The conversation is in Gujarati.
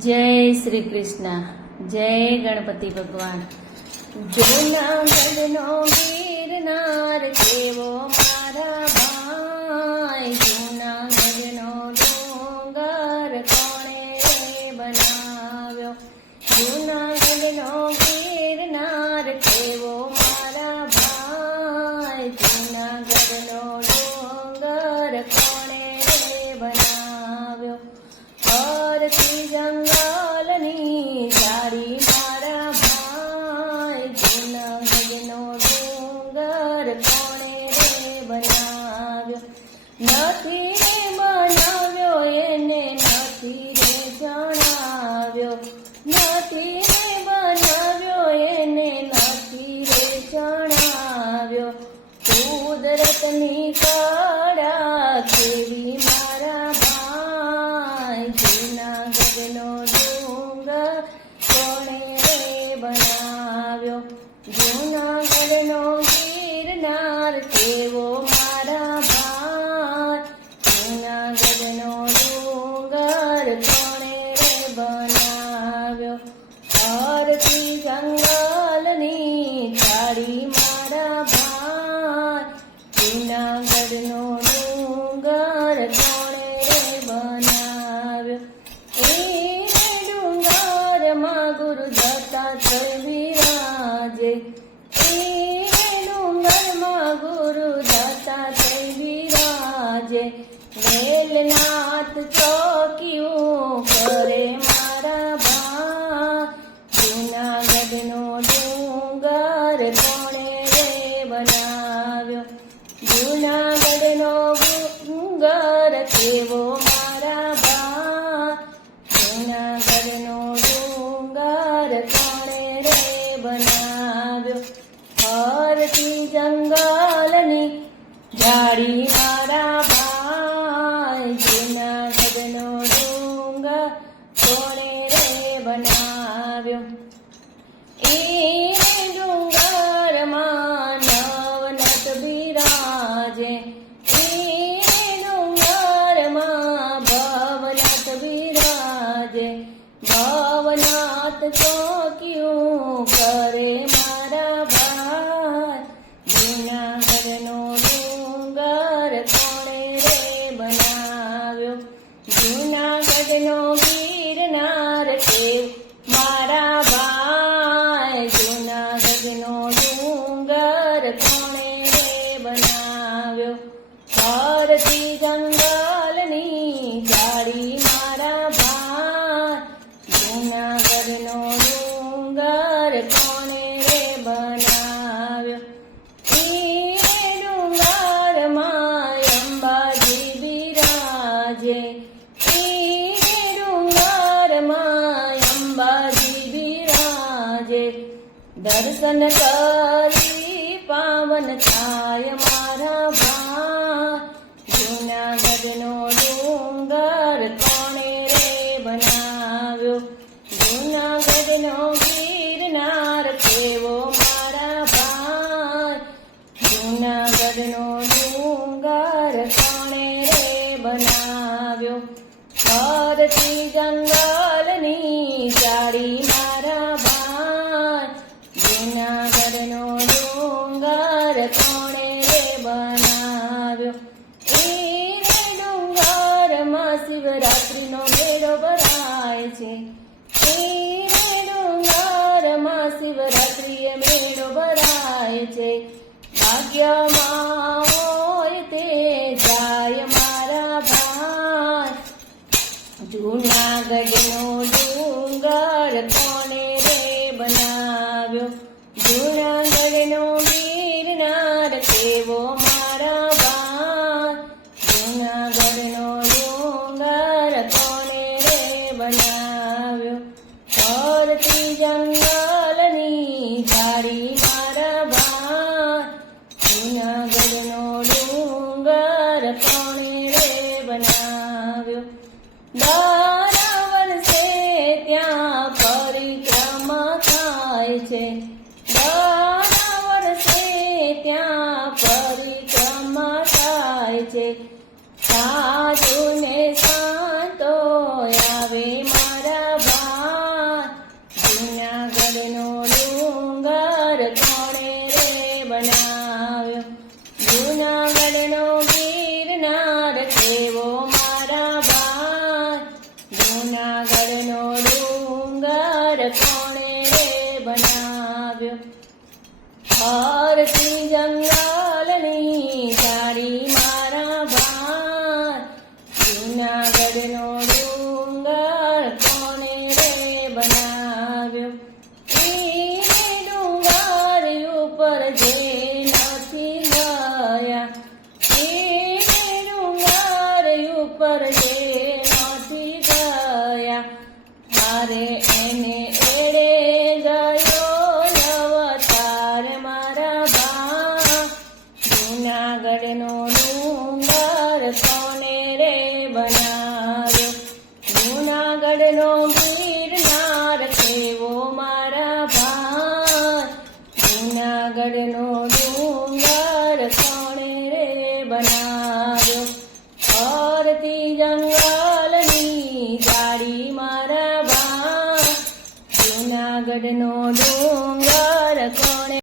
જય શ્રી કૃષ્ણ, જય ગણપતિ ભગવાન. જૂનાગઢનો ગિરનાર કેવો મારા ભાઈ, જૂનાગઢનો ડુંગર કોણે બનાવ્યો. જૂનાગઢનો ગિરનાર કેવો મારા ભાઈ, જૂનાગઢનો ડુંગર કોણે બનાવ્યો. પરથી જંગલની ઝાડી મારા ભાઈ, જૂનાગઢનો ડુંગર કોણે બનાવ્યો. નથી રે બનાવ્યો એને નથી રે જણાવ્યો, નથી રે બનાવ્યો એને નથી રે જણાવ્યો. કુદરતની કળા કેવી મારા ભાઈ, જૂનાગઢનો ડુંગર કોણે બનાવ્યો. જૂનાગઢનો ગિરનાર કેવો મારા ભાઈ, જૂનાગઢનો ડુંગર કોણે બનાવ્યો. પરથી જંગલની ઝાડી મારા ભાઈ, જૂનાગઢનો ડુંગર કોણે બનાવ્યો. એ ડુંગરમાં ગુરુ દત્તાત્રેય વિરાજે, એ ડુંગરમાં ગુરુ દત્તાત્રેય વિરાજે. વેલનાથ ચોકીયું કરે મારા ભાઈ, જૂનાગઢનો ડુંગર કોણે બનાવ્યો. જૂનાગઢનો ડુંગર કેવો મારા ભાઈ, જૂનાગઢનો ડુંગર કોણે બનાવ્યો. પરથી જંગલની ઝાડી મારા ભાઈ, જૂનાગઢનો ડુંગર કોણે બનાવ્યો. એ ડુંગરમાં નવનત બિરાજે, એ ડુંગરમાં ભવનાથ બિરાજે. ભવનાથ ચોકીયું કરે મારા ભાઈ, જૂનાગઢનો ડુંગર કોણે બનાવ્યો. જૂનાગઢનો ગિરનાર કેવો મારા ભાઈ, જૂનાગઢનો ડુંગર કોણે બનાવ્યો. પરથી જંગલની ઝાડી મારા ભાઈ, જૂનાગઢનો ડુંગર કોણે બનાવ્યો. એ ડુંગરમાં અંબાજી બિરાજે, એ ડુંગરમાં અંબાજી બિરાજે. દર્શન કરી પાવન થાય મારા ભાઈ, જૂનાગઢનો ડુંગર કોણે બનાવ્યો. જૂનાગઢનો ગિરનાર કેવો મારા ભાઈ, જૂનાગઢનો ડુંગર કોણે બનાવ્યો. પરથી જંગલની ઝાડી મારા ભાઈ, જૂનાગઢનો ડુંગર કોણે બનાવ્યો. એ ડુંગરમાં શિવરાત્રીનો મેળો ભરાય છે, એ ડુંગરમાં શિવરાત્રીએ મેળો ભરાય છે. ભાગ્યમાં હોય તે જાય મારા ભાઈ, જૂનાગઢનો ડુંગર કોણે બનાવ્યો. જૂનાગઢનો ગિરનાર કેવો મારા ભાઈ, જૂનાગઢનો ડુંગર કોણે બનાવ્યો. પરથી જંગલની ઝાડી મારા ભાઈ, જૂનાગઢનો ડુંગર કોણે બનાવ્યો. દર વર્ષે ત્યાં પરિક્રમા થાય છે, દર વર્ષે ત્યાં પરિક્રમા થાય છે. સાધુ ને સંતો આવે મારા જૂનાગઢનો ડુંગર કોણે રે બનાવ્યો? હરતી જંગલની જાળી મારા ભાઈ, જૂનાગઢનો ડુંગર કોણે રે બનાવ્યો? ઈ ડુંગર ઉપર જે નથી ગયા, ઈ ડુંગર ઉપર જે નથી ગયા, મારે એને એડે ગયો અવતાર મારા બા. જૂનાગઢનો ડુંગર કોને રે બનાવ્યો? જૂનાગઢનો ગિરનાર કેવો મારા ભાઈ, જૂનાગઢનો ડુંગર કોણે રે બનાવ્યો? હરતી જંગલની જાળી મારા ભાઈ, જૂનાગઢનો ડુંગર